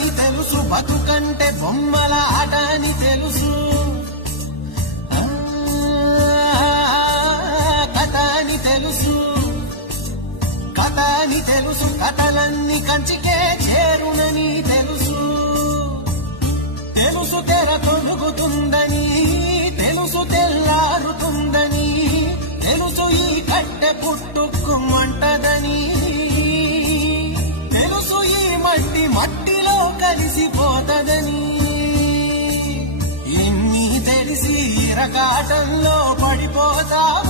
అని తెలుసు బతుకంటే బొమ్మల ఆట అని తెలుసు కథ అని తెలుసు కథ అని తెలుసు కథలన్నీ కంచికే చేరునని తెలుసు తెలుసు తెర కొనుగుతుందని తెలుసు తెల్లారుతుందని తెలుసు ఈ కట్టె పుట్టుకు మంటదని తెలుసు ఈ మట్టి మట్టి కలిసిపోతదని ఎన్ని తెలిసి రకాటంలో పడిపోతా